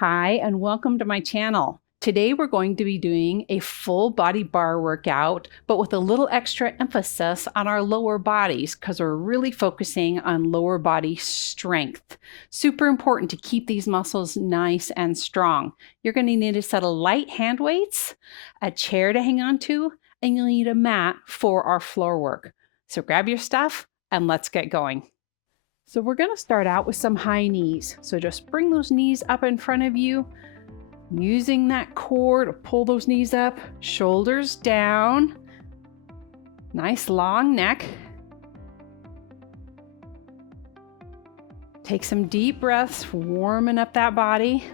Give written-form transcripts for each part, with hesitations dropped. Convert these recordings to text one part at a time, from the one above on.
Hi, and welcome to my channel. Today we're going to be doing a full body bar workout, but with a little extra emphasis on our lower bodies because we're really focusing on lower body strength. Super important to keep these muscles nice and strong. You're going to need a set of light hand weights, a chair to hang on to, and you'll need a mat for our floor work. So grab your stuff and let's get going. So we're going to start out with some high knees. So just bring those knees up in front of you, using that core to pull those knees up, shoulders down, nice long neck. Take some deep breaths, warming up that body.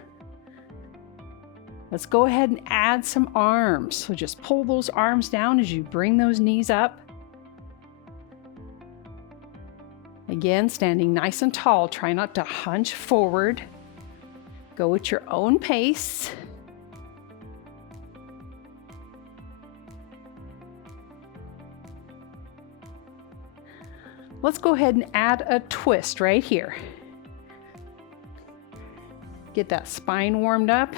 Let's go ahead and add some arms. So just pull those arms down as you bring those knees up. Again, standing nice and tall. Try not to hunch forward. Go at your own pace. Let's go ahead and add a twist right here. Get that spine warmed up.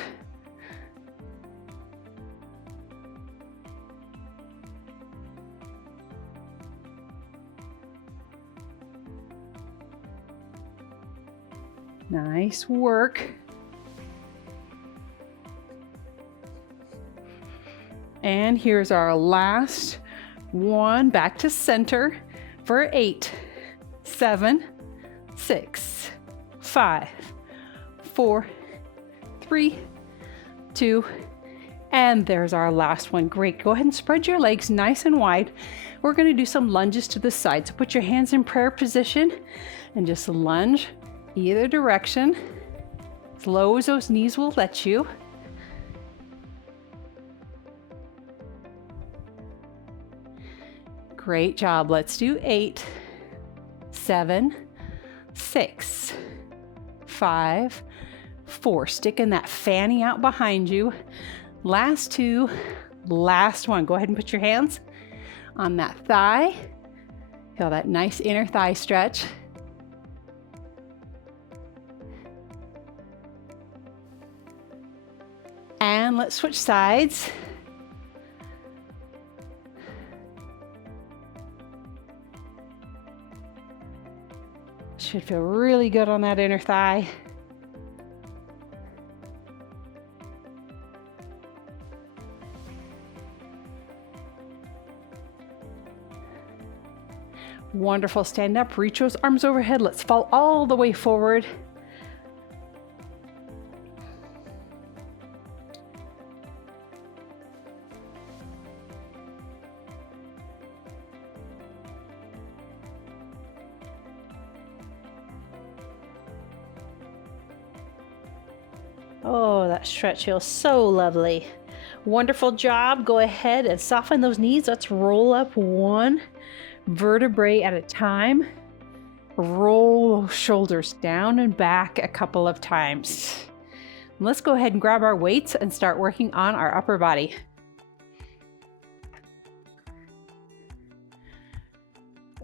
Nice work. And here's our last one, back to center for 8, 7, 6, 5, 4, 3, 2, and there's our last one. Great. Go ahead and spread your legs nice and wide. We're going to do some lunges to the side. So put your hands in prayer position and just lunge either direction, as low as those knees will let you. Great job. Let's do 8, 7, 6, 5, 4. Sticking that fanny out behind you. Last 2, last one. Go ahead and put your hands on that thigh. Feel that nice inner thigh stretch. And let's switch sides. Should feel really good on that inner thigh. Wonderful. Stand up, reach those arms overhead. Let's fall all the way forward. Oh, that stretch feels so lovely. Wonderful job. Go ahead and soften those knees. Let's roll up one vertebrae at a time. Roll those shoulders down and back a couple of times. Let's go ahead and grab our weights and start working on our upper body.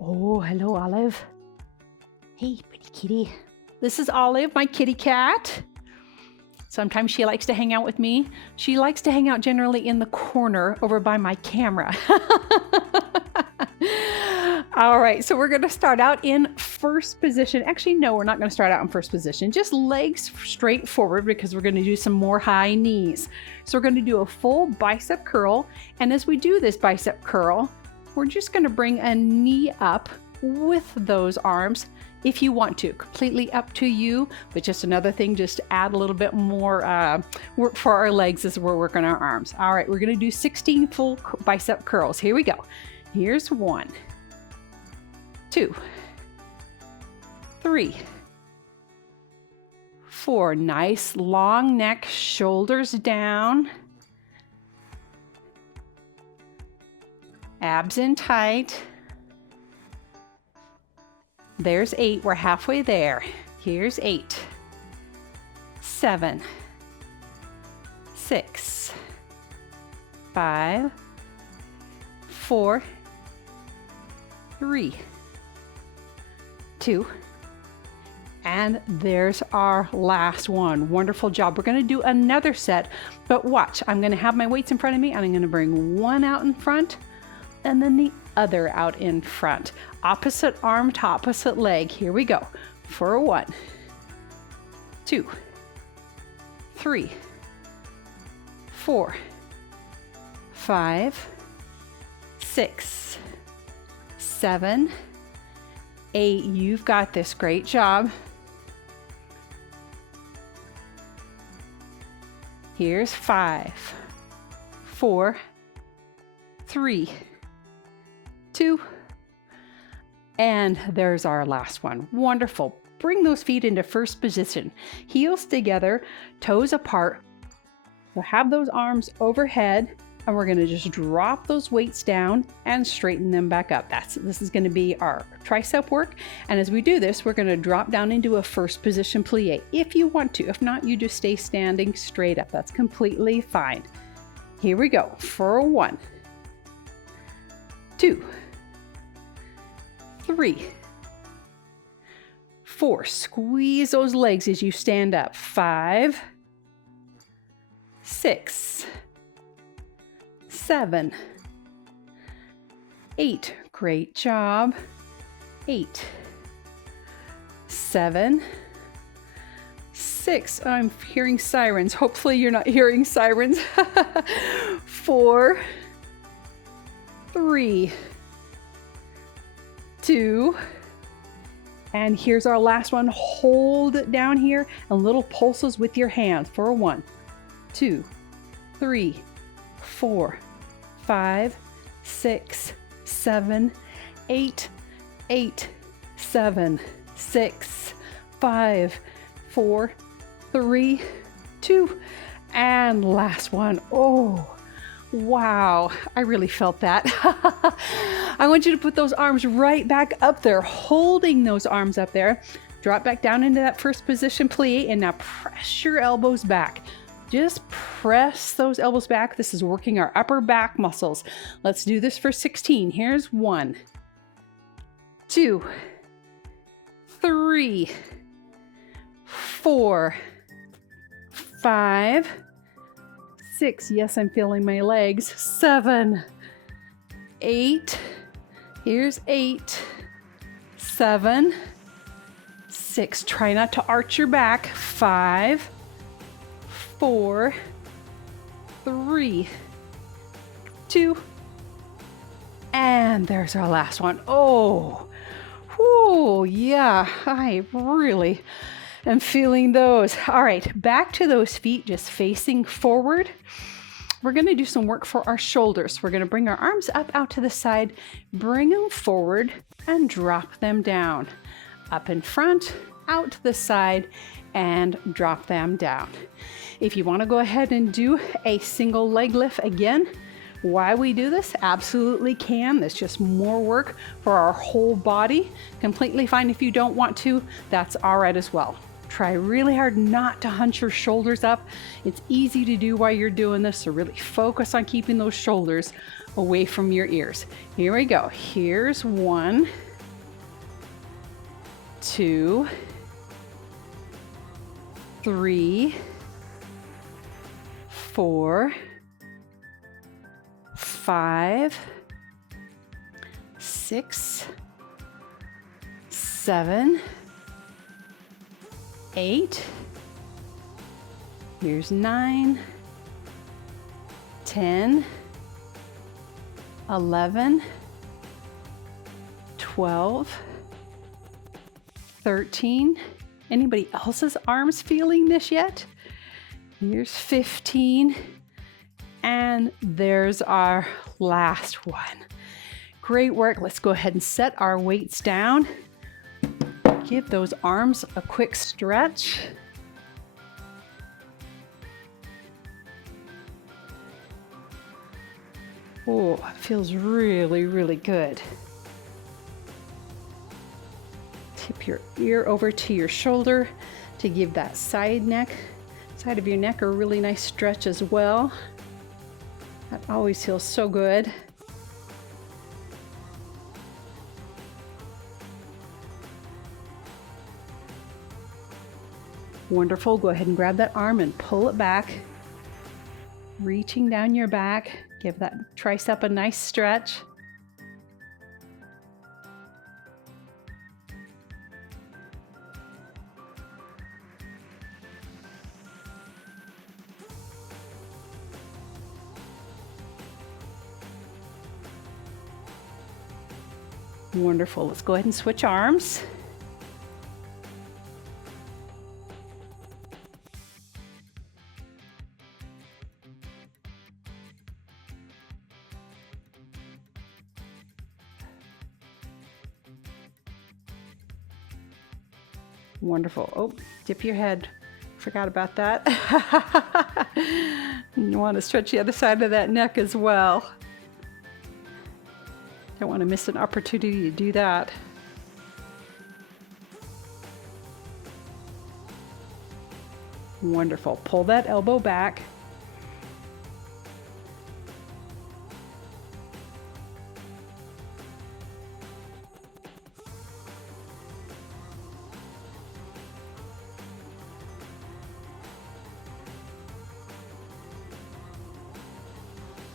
Oh, hello, Olive. Hey, pretty kitty. This is Olive, my kitty cat. Sometimes she likes to hang out with me. She likes to hang out generally in the corner over by my camera. All right, so we're going to start out in first position. Actually, no, we're not going to start out in first position. Just legs straight forward because we're going to do some more high knees. So we're going to do a full bicep curl. And as we do this bicep curl, we're just going to bring a knee up with those arms. If you want to, completely up to you, but just another thing, just to add a little bit more work for our legs as we're working our arms. All right, we're gonna do 16 full bicep curls. Here we go. Here's 1, 2, 3, 4. Nice long neck, shoulders down. Abs in tight. There's 8, we're halfway there. Here's 8, 7, 6, 5, 4, 3, 2, And there's our last one. Wonderful job. We're going to do another set, but watch. I'm going to have my weights in front of me, and I'm going to bring one out in front and then the other out in front. Opposite arm to opposite leg. Here we go. For 1, 2, 3, 4, 5, 6, 7, 8. You've got this. Great job. Here's 5, 4, 3, 2, and there's our last one. Wonderful. Bring those feet into first position. Heels together, toes apart. We'll have those arms overhead, and we're going to just drop those weights down and straighten them back up. This is going to be our tricep work. And as we do this, we're going to drop down into a first position plie if you want to. If not, you just stay standing straight up. That's completely fine. Here we go. For 1, 2, 3, 4. Squeeze those legs as you stand up. 5, 6, 7, 8. Great job. 8, 7, 6. I'm hearing sirens. Hopefully you're not hearing sirens. 4, 3, 2, and here's our last one. Hold it down here and little pulses with your hands for 1, 2, 3, 4, 5, 6, 7, 8, 8, 7, 6, 5, 4, 3, 2, and last one. Oh, wow, I really felt that. I want you to put those arms right back up there, holding those arms up there. Drop back down into that first position plie, and now press your elbows back. Just press those elbows back. This is working our upper back muscles. Let's do this for 16. Here's 1, 2, 3, 4, 5, 6. Yes, I'm feeling my legs. 7, 8. Here's 8, 7, 6. Try not to arch your back. 5, 4, 3, 2, and there's our last one. Oh, yeah, I really am feeling those. All right, back to those feet, just facing forward. We're going to do some work for our shoulders. We're going to bring our arms up out to the side, bring them forward, and drop them down. Up in front, out to the side, and drop them down. If you want to go ahead and do a single leg lift again, while we do this, absolutely can. That's just more work for our whole body. Completely fine if you don't want to. That's all right as well. Try really hard not to hunch your shoulders up. It's easy to do while you're doing this, so really focus on keeping those shoulders away from your ears. Here we go. Here's 1, 2, 3, 4, 5, 6, 7, 8. Here's 9, 10, 11, 12, 13. Anybody else's arms feeling this yet? Here's 15. And there's our last one. Great work. Let's go ahead and set our weights down. Give those arms a quick stretch. Oh, it feels really, really good. Tip your ear over to your shoulder to give that side of your neck a really nice stretch as well. That always feels so good. Wonderful. Go ahead and grab that arm and pull it back. Reaching down your back. Give that tricep a nice stretch. Wonderful. Let's go ahead and switch arms. Wonderful. Oh, dip your head. Forgot about that. You want to stretch the other side of that neck as well. Don't want to miss an opportunity to do that. Wonderful. Pull that elbow back.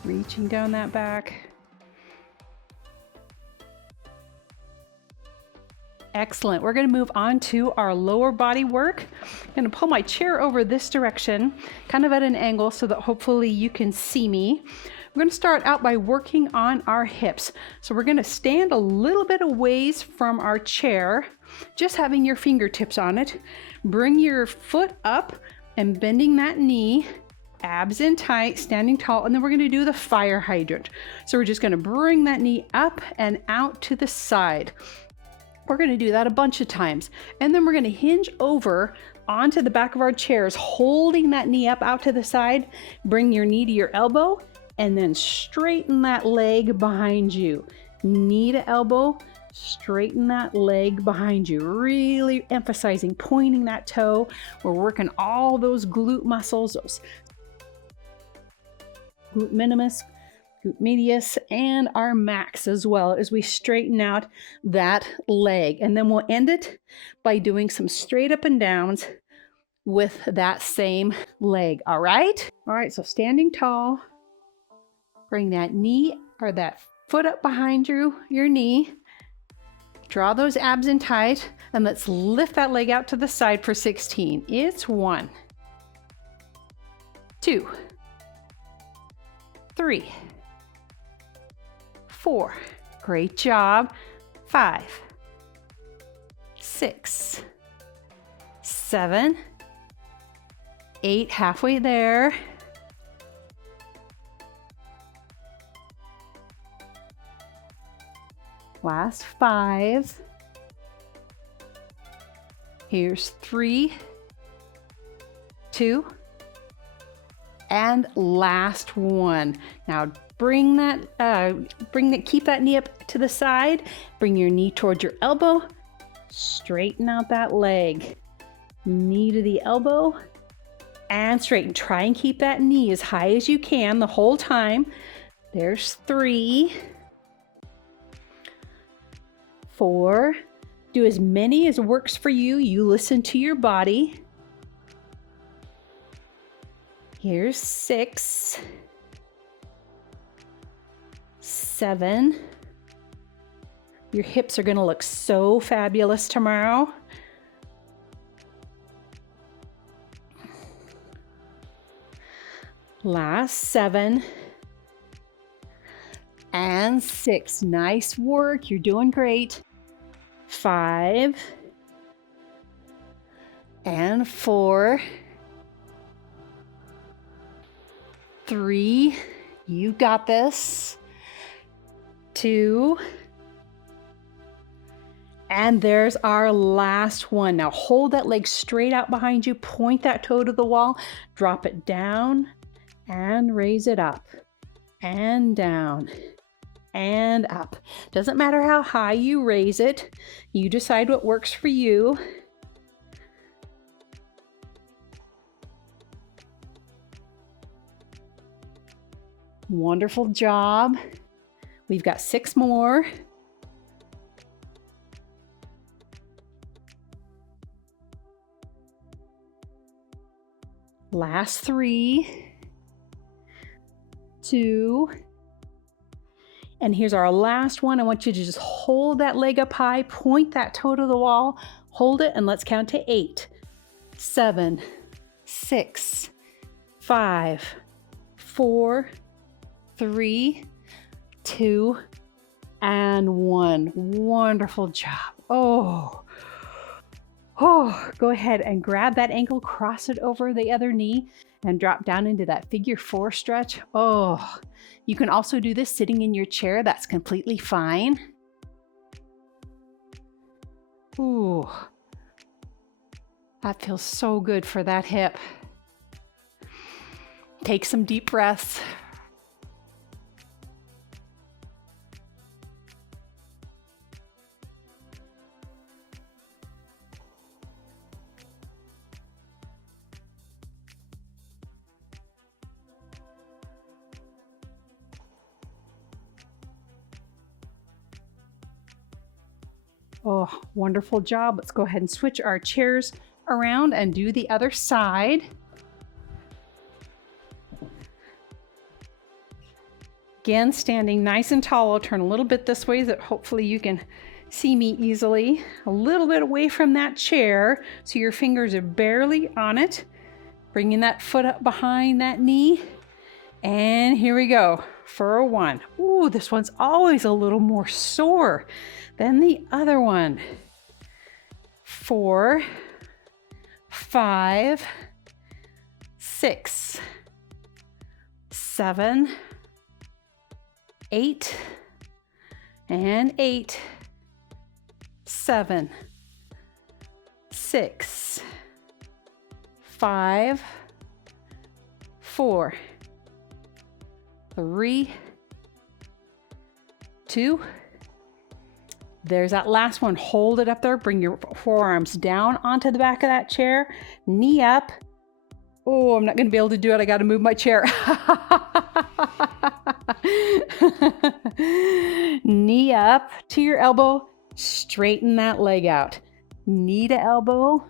Reaching down that back. Excellent. We're going to move on to our lower body work. I'm going to pull my chair over this direction, kind of at an angle so that hopefully you can see me. We're going to start out by working on our hips. So we're going to stand a little bit of ways from our chair, just having your fingertips on it. Bring your foot up and bending that knee, abs in tight, standing tall, and then we're going to do the fire hydrant. So we're just going to bring that knee up and out to the side. We're going to do that a bunch of times. And then we're going to hinge over onto the back of our chairs, holding that knee up out to the side. Bring your knee to your elbow and then straighten that leg behind you. Knee to elbow, straighten that leg behind you. Really emphasizing pointing that toe. We're working all those glute muscles, those glute minimus, glute medius, and our max as well as we straighten out that leg. And then we'll end it by doing some straight up and downs with that same leg. All right? All right, so standing tall, bring that knee or that foot up behind your knee. Draw those abs in tight, and let's lift that leg out to the side for 16. It's 1, 2, 3, 4. Great job. 5, 6, 7, 8. Halfway there. Last 5. Here's 3, 2, and last 1. Now keep that knee up to the side. Bring your knee towards your elbow. Straighten out that leg. Knee to the elbow and straighten. Try and keep that knee as high as you can the whole time. There's 3, 4. Do as many as works for you. You listen to your body. Here's 6, 7. Your hips are going to look so fabulous tomorrow. Last 7 and 6. Nice work. You're doing great. 5 and 4. 3. You got this. 2. And there's our last one. Now hold that leg straight out behind you. Point that toe to the wall. Drop it down and raise it up and down and up. Doesn't matter how high you raise it. You decide what works for you. Wonderful job. We've got 6 more. Last 3, 2, and here's our last one. I want you to just hold that leg up high, point that toe to the wall, hold it, and let's count to 8, 7, 6, 5, 4, 3, 2, and 1. Wonderful job. Oh, go ahead and grab that ankle, cross it over the other knee, and drop down into that figure 4 stretch. Oh, you can also do this sitting in your chair. That's completely fine. Ooh, that feels so good for that hip. Take some deep breaths. Oh, wonderful job. Let's go ahead and switch our chairs around and do the other side. Again, standing nice and tall. I'll turn a little bit this way so that hopefully you can see me easily. A little bit away from that chair so your fingers are barely on it. Bringing that foot up behind that knee. And here we go for a 1. Ooh, this one's always a little more sore than the other one. 4, 5, 6, 7, 8, and 8, 7, 6, 5, 4, 3, 2. There's that last one. Hold it up there. Bring your forearms down onto the back of that chair. Knee up. Oh, I'm not going to be able to do it. I got to move my chair. Knee up to your elbow. Straighten that leg out. Knee to elbow.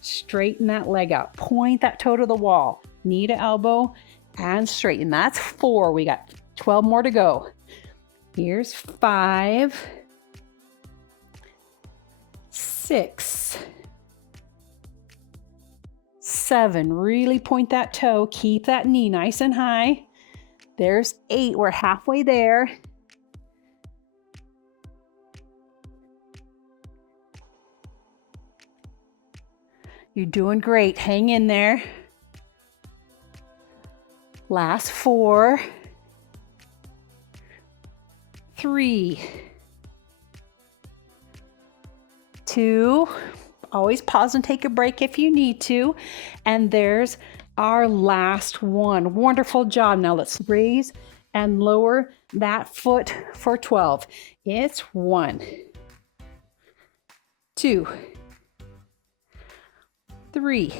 Straighten that leg out. Point that toe to the wall. Knee to elbow and straighten. That's 4. We got 12 more to go. Here's 5, 6, 7. Really point that toe. Keep that knee nice and high. There's 8. We're halfway there. You're doing great. Hang in there. Last 4, 3, 2. Always pause and take a break if you need to. And there's our last one. Wonderful job. Now let's raise and lower that foot for 12. It's 1, 2, 3,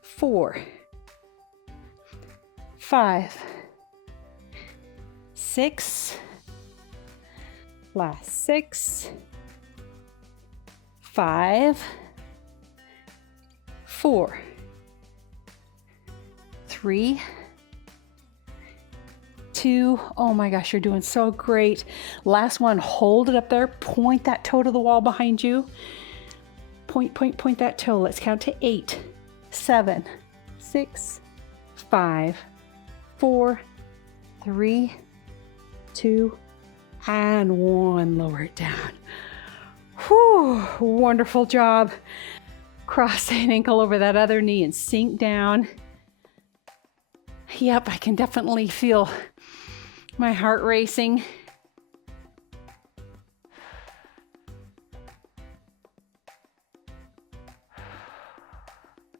4, 5, 6, last 6, 5, 4, 3, 2. Oh my gosh, you're doing so great. Last one, hold it up there. Point that toe to the wall behind you. Point that toe. Let's count to 8, 7, 6, 5, 4, 3, 2, and 1. Lower it down. Whew, wonderful job. Cross that ankle over that other knee and sink down. Yep, I can definitely feel my heart racing.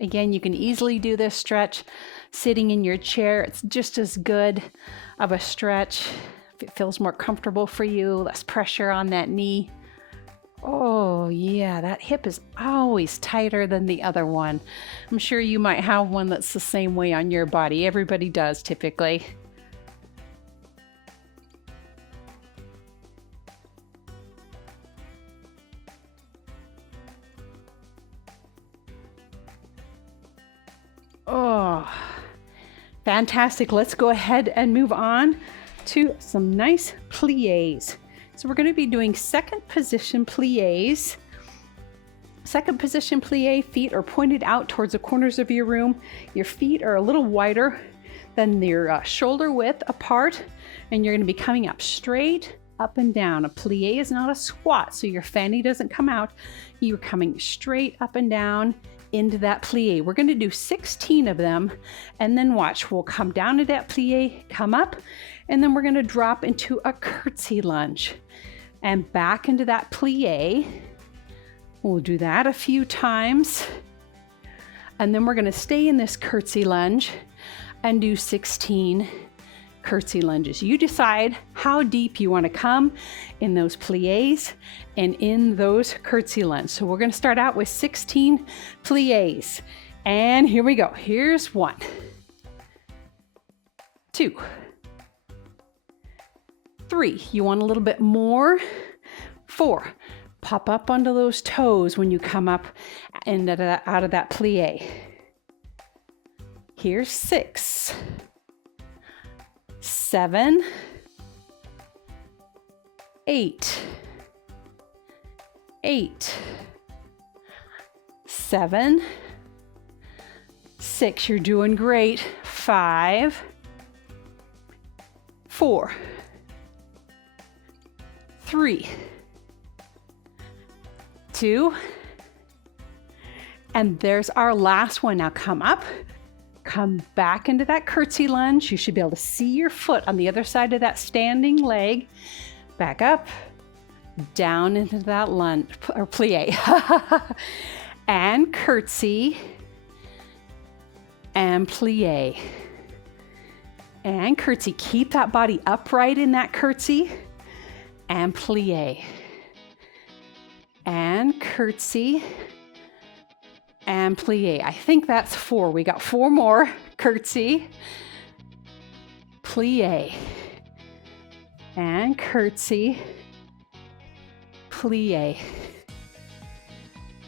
Again, you can easily do this stretch sitting in your chair. It's just as good of a stretch. If it feels more comfortable for you, less pressure on that knee. Oh yeah, that hip is always tighter than the other one. I'm sure you might have one that's the same way on your body. Everybody does typically. Fantastic. Let's go ahead and move on to some nice plies. So we're going to be doing second position plies. Second position plie, feet are pointed out towards the corners of your room. Your feet are a little wider than your shoulder width apart, and you're going to be coming up straight up and down. A plie is not a squat, so your fanny doesn't come out. You're coming straight up and down into that plie. We're going to do 16 of them, and then watch. We'll come down to that plie, come up, and then we're going to drop into a curtsy lunge and back into that plie. We'll do that a few times, and then we're going to stay in this curtsy lunge and do 16 curtsy lunges. You decide how deep you want to come in those plies and in those curtsy lunges. So we're going to start out with 16 plies, and here we go. Here's 1, 2, 3. You want a little bit more. 4. Pop up onto those toes when you come up and out of that plie. Here's 6, 7, 8, 7, 6. You're doing great. 5, 4, 3, 2, and there's our last one. Now come up, come back into that curtsy lunge. You should be able to see your foot on the other side of that standing leg. Back up, down into that lunge or plie, and curtsy, and plie, and curtsy. Keep that body upright in that curtsy, and plie, and curtsy, and plie. I think that's 4. We got 4 more. Curtsy, plie, and curtsy, plie,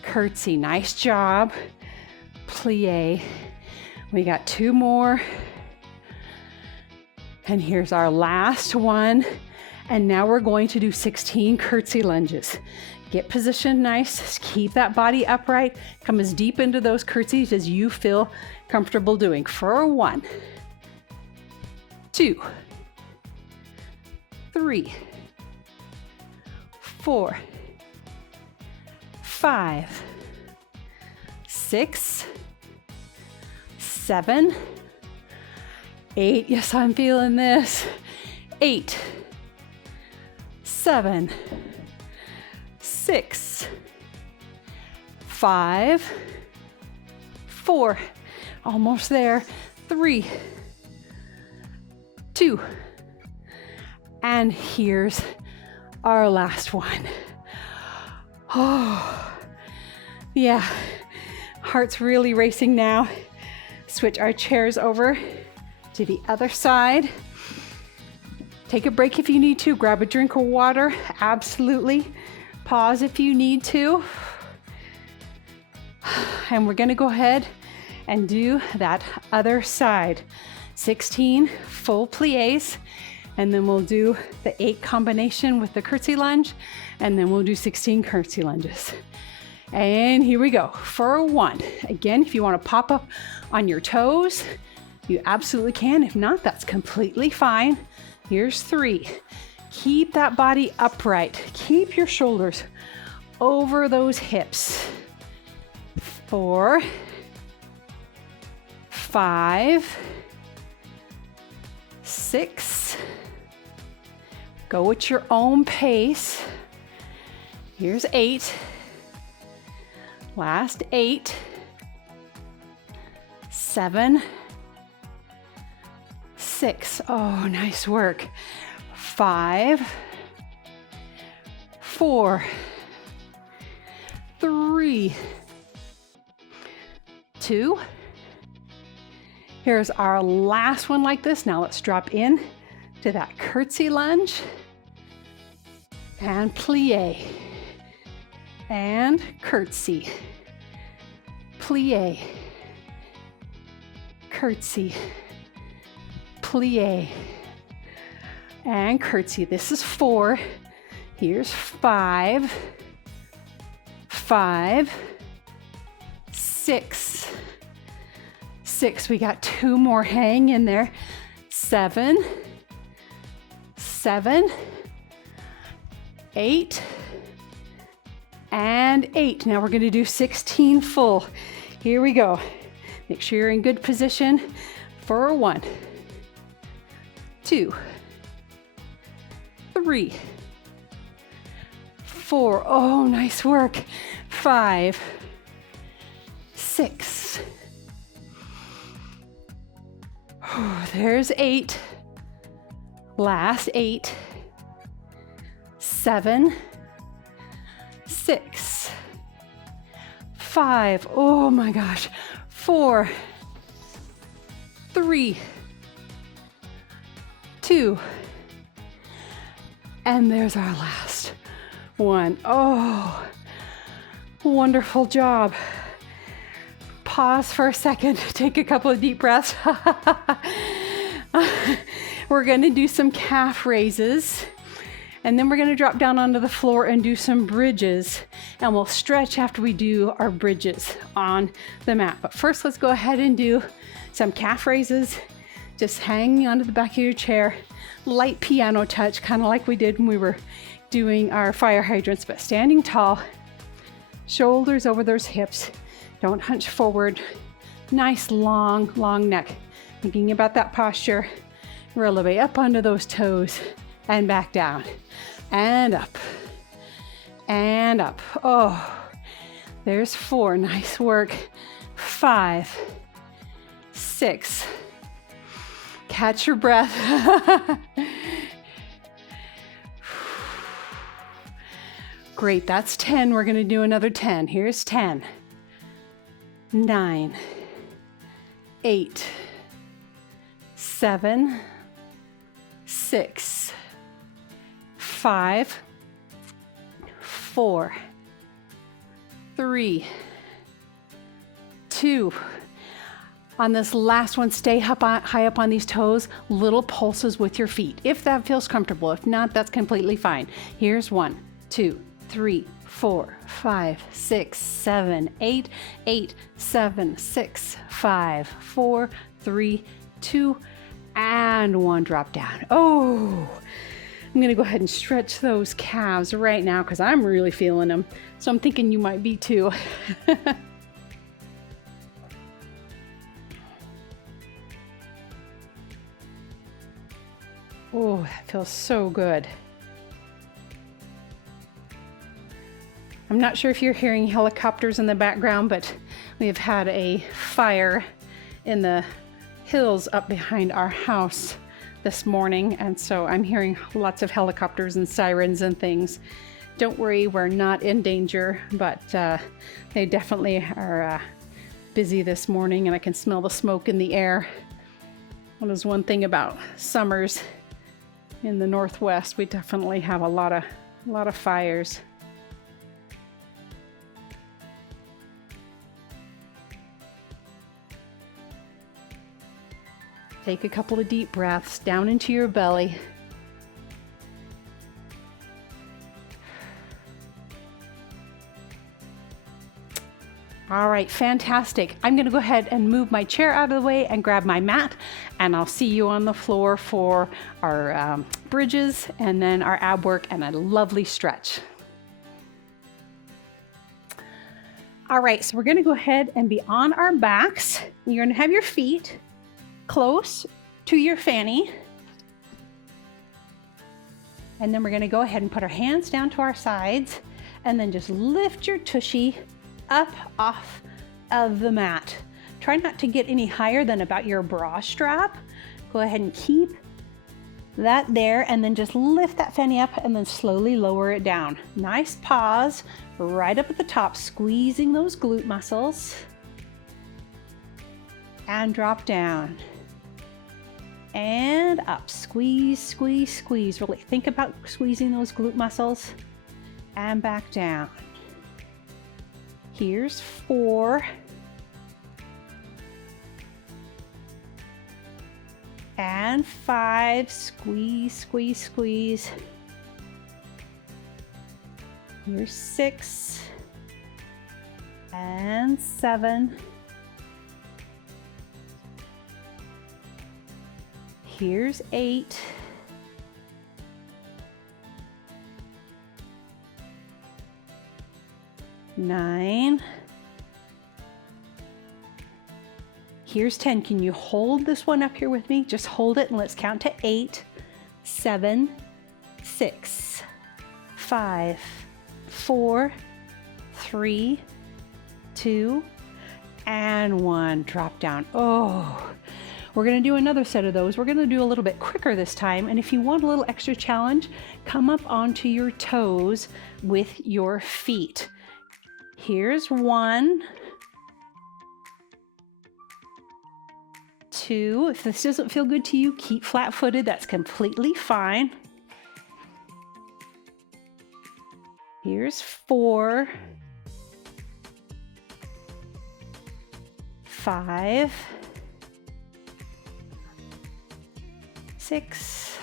curtsy. Nice job. Plie. We got 2 more. And here's our last one. And now we're going to do 16 curtsy lunges. Get positioned nice, keep that body upright, come as deep into those curtsies as you feel comfortable doing. For 1, 2, 3, 4, 5, 6, 7, 8. Yes, I'm feeling this. 8, 7, 6, 5, 4, almost there, 3, 2, and here's our last one. Oh, yeah, heart's really racing now. Switch our chairs over to the other side. Take a break if you need to. Grab a drink of water. Absolutely. Pause if you need to. And we're going to go ahead and do that other side. 16 full plies. And then we'll do the 8 combination with the curtsy lunge. And then we'll do 16 curtsy lunges. And here we go. For 1. Again, if you want to pop up on your toes, you absolutely can. If not, that's completely fine. Here's 3. Keep that body upright. Keep your shoulders over those hips. 4, 5, 6. Go at your own pace. Here's 8. Last 8. 7, 6. Oh, nice work. 5, 4, 3, 2. Here's our last one like this. Now let's drop in to that curtsy lunge and plie and curtsy, plie, curtsy, plie, and curtsy. This is 4. Here's 5, 5, 6, 6. We got 2 more. Hang in there. 7, 7, 8, and 8. Now we're going to do 16 full. Here we go. Make sure you're in good position for 1, 2, 3, 4. Oh, nice work. 5, 6. Oh, there's 8. Last 8. 7, 6, 5. Oh my gosh. 4, 3, 2, and there's our last 1. Oh, wonderful job. Pause for a second, take a couple of deep breaths. We're going to do some calf raises, and then we're going to drop down onto the floor and do some bridges, and we'll stretch after we do our bridges on the mat. But first, let's go ahead and do some calf raises, just hanging onto the back of your chair, light piano touch, kind of like we did when we were doing our fire hydrants, but standing tall, shoulders over those hips, don't hunch forward, nice long neck. Thinking about that posture, roll the way up onto those toes and back down and up and up. Oh, there's 4. Nice work. 5, 6. Catch your breath. Great, that's 10. We're going to do another 10. Here's 10, 9, 8, 7, 6, 5, 4, 3, 2. On this last one, stay high up on these toes, little pulses with your feet, if that feels comfortable. If not, that's completely fine. Here's 1, 2, 3, 4, 5, 6, 7, 8, 8, 7, 6, 5, 4, 3, 2, and 1. Drop down. Oh, I'm gonna go ahead and stretch those calves right now because I'm really feeling them. So I'm thinking you might be too. Oh, that feels so good. I'm not sure if you're hearing helicopters in the background, but we have had a fire in the hills up behind our house this morning, and so I'm hearing lots of helicopters and sirens and things. Don't worry, we're not in danger, but they definitely are busy this morning, and I can smell the smoke in the air. Well, there's one thing about summers in the Northwest, we definitely have a lot of fires. Take a couple of deep breaths down into your belly. All right, fantastic. I'm going to go ahead and move my chair out of the way and grab my mat, and I'll see you on the floor for our bridges and then our ab work and a lovely stretch. All right, so we're going to go ahead and be on our backs. You're going to have your feet close to your fanny. And then we're going to go ahead and put our hands down to our sides and then just lift your tushy up off of the mat. Try not to get any higher than about your bra strap. Go ahead and keep that there and then just lift that fanny up and then slowly lower it down. Nice pause right up at the top, squeezing those glute muscles. And drop down. And up, squeeze, squeeze, squeeze. Really think about squeezing those glute muscles and back down. Here's 4. and 5. Squeeze, squeeze, squeeze. Here's 6 and 7. Here's 8. 9. Here's 10. Can you hold this one up here with me? Just hold it and let's count to 8, 7, 6, 5, 4, 3, 2, and 1. Drop down. Oh, we're going to do another set of those. We're going to do a little bit quicker this time. And if you want a little extra challenge, come up onto your toes with your feet. Here's 1, 2. If this doesn't feel good to you, keep flat-footed. That's completely fine. Here's 4, 5, 6.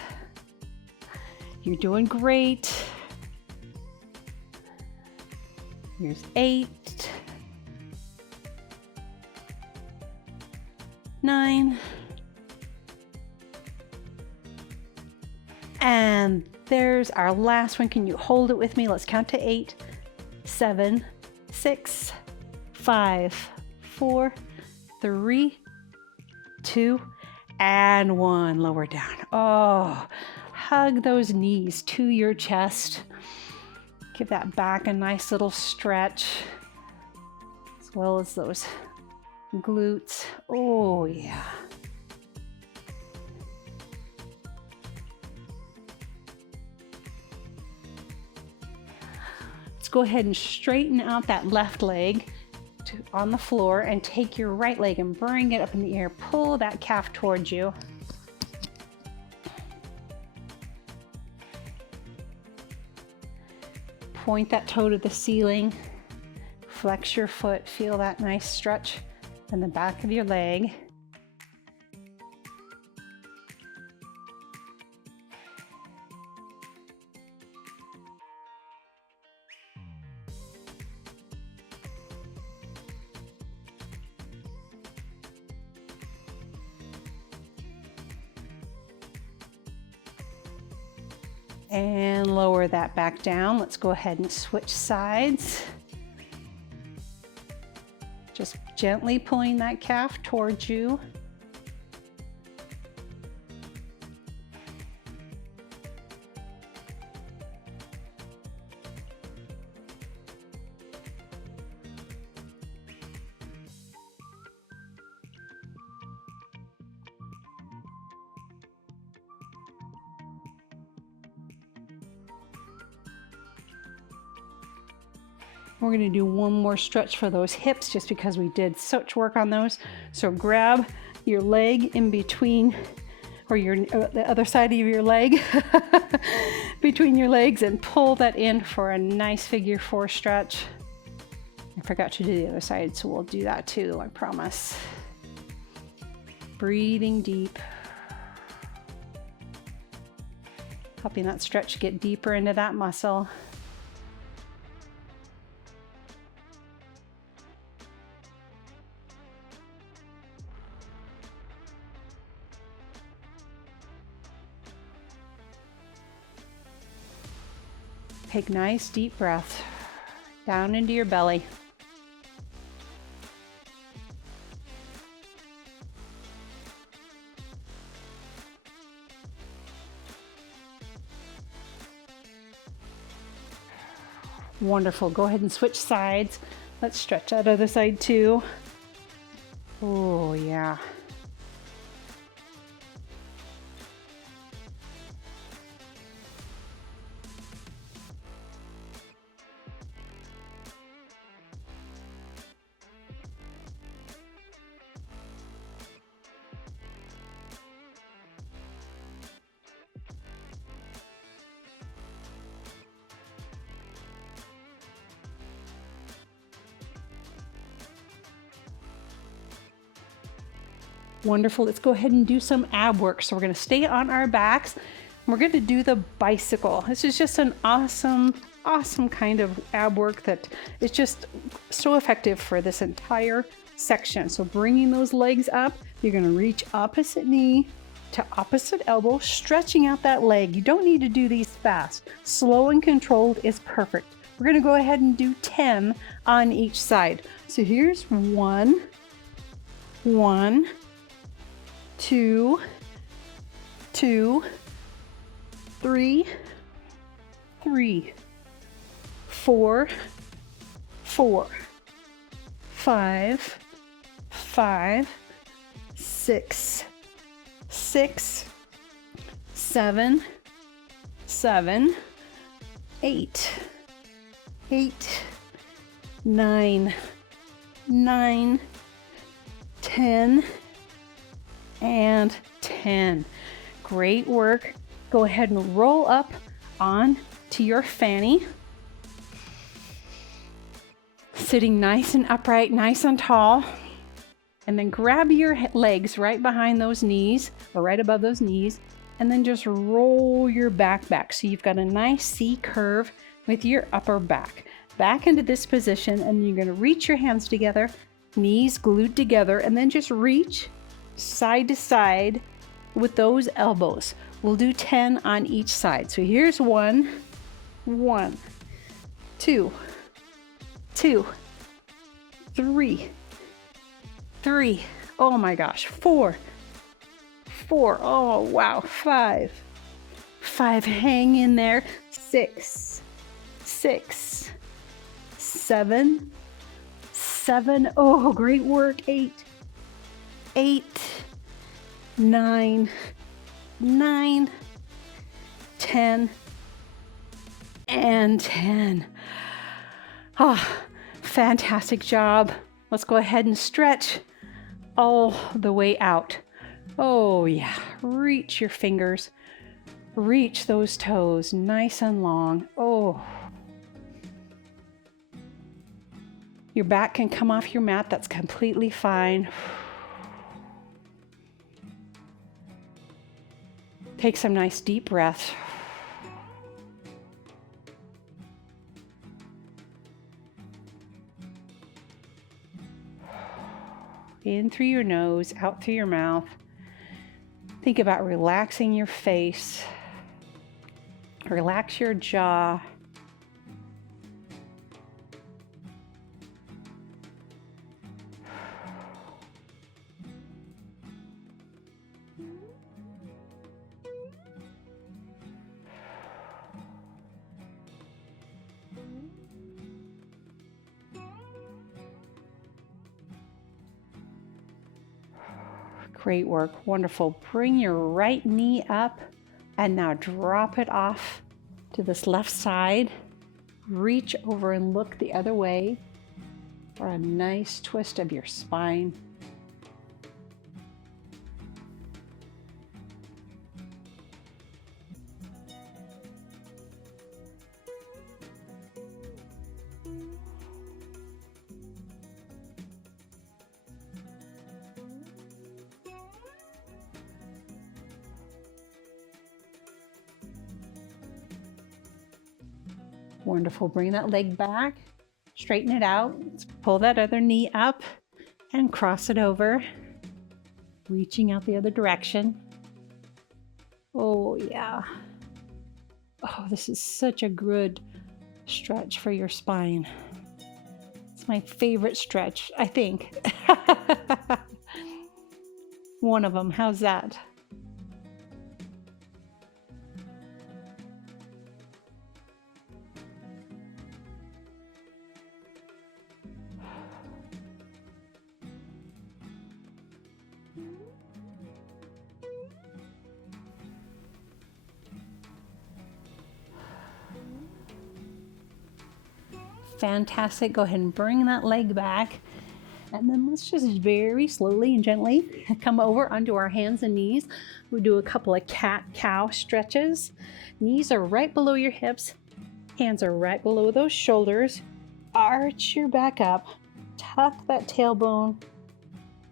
You're doing great. Here's 8, 9, and there's our last one. Can you hold it with me? Let's count to 8, 7, 6, 5, 4, 3, 2, and 1. Lower down. Oh, hug those knees to your chest. Give that back a nice little stretch, as well as those glutes. Oh, yeah. Let's go ahead and straighten out that left leg on the floor and take your right leg and bring it up in the air. Pull that calf towards you. Point that toe to the ceiling. Flex your foot. Feel that nice stretch in the back of your leg. And lower that back down. Let's go ahead and switch sides. Just gently pulling that calf towards you. We're going to do one more stretch for those hips just because we did such work on those. So grab your leg in between, or the other side of your leg between your legs, and pull that in for a nice figure 4 stretch. I forgot to do the other side, so we'll do that too, I promise. Breathing deep. Helping that stretch get deeper into that muscle. Take nice deep breath down into your belly. Wonderful. Go ahead and switch sides. Let's stretch that other side too. Oh, yeah. Wonderful. Let's go ahead and do some ab work. So we're going to stay on our backs. We're going to do the bicycle. This is just an awesome kind of ab work that is just so effective for this entire section. So bringing those legs up, you're going to reach opposite knee to opposite elbow, stretching out that leg. You don't need to do these fast. Slow and controlled is perfect. We're going to go ahead and do 10 on each side. So here's 1, 2, 3, 4, 5, 6, 7, 8, 9, 10, and 10. Great work. Go ahead and roll up on to your fanny. Sitting nice and upright, nice and tall. And then grab your legs right behind those knees or right above those knees, and then just roll your back. So you've got a nice C curve with your upper back. Back into this position, and you're going to reach your hands together, knees glued together, and then just reach side to side with those elbows. We'll do 10 on each side. So here's 1, 2, 3, oh my gosh, 4, oh wow, 5, hang in there, 6, 7, oh great work, 8, 9, 10, and 10. Oh, fantastic job. Let's go ahead and stretch all the way out. Oh yeah, reach your fingers, reach those toes nice and long. Oh, your back can come off your mat, that's completely fine. Take some nice deep breaths. In through your nose, out through your mouth. Think about relaxing your face. Relax your jaw. Great work, wonderful. Bring your right knee up and now drop it off to this left side. Reach over and look the other way for a nice twist of your spine. Wonderful. Bring that leg back, straighten it out. Let's pull that other knee up and cross it over, reaching out the other direction. Oh yeah. Oh, this is such a good stretch for your spine. It's my favorite stretch, I think. One of them. How's that? Fantastic. Go ahead and bring that leg back. And then let's just very slowly and gently come over onto our hands and knees. We'll do a couple of cat-cow stretches. Knees are right below your hips. Hands are right below those shoulders. Arch your back up. Tuck that tailbone.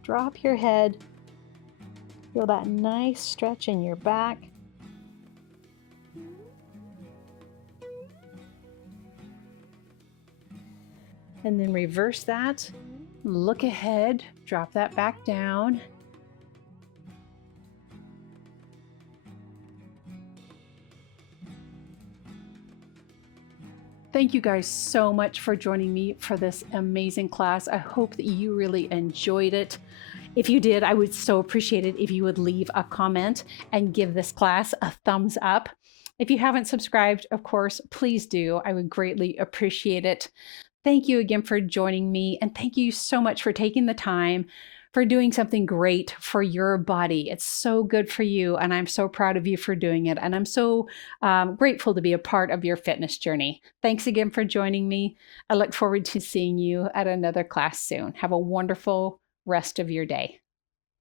Drop your head. Feel that nice stretch in your back. And then reverse that. Look ahead, drop that back down. Thank you guys so much for joining me for this amazing class. I hope that you really enjoyed it. If you did, I would so appreciate it if you would leave a comment and give this class a thumbs up. If you haven't subscribed, of course, please do. I would greatly appreciate it. Thank you again for joining me, and thank you so much for taking the time for doing something great for your body. It's so good for you, and I'm so proud of you for doing it. And I'm so grateful to be a part of your fitness journey. Thanks again for joining me. I look forward to seeing you at another class soon. Have a wonderful rest of your day.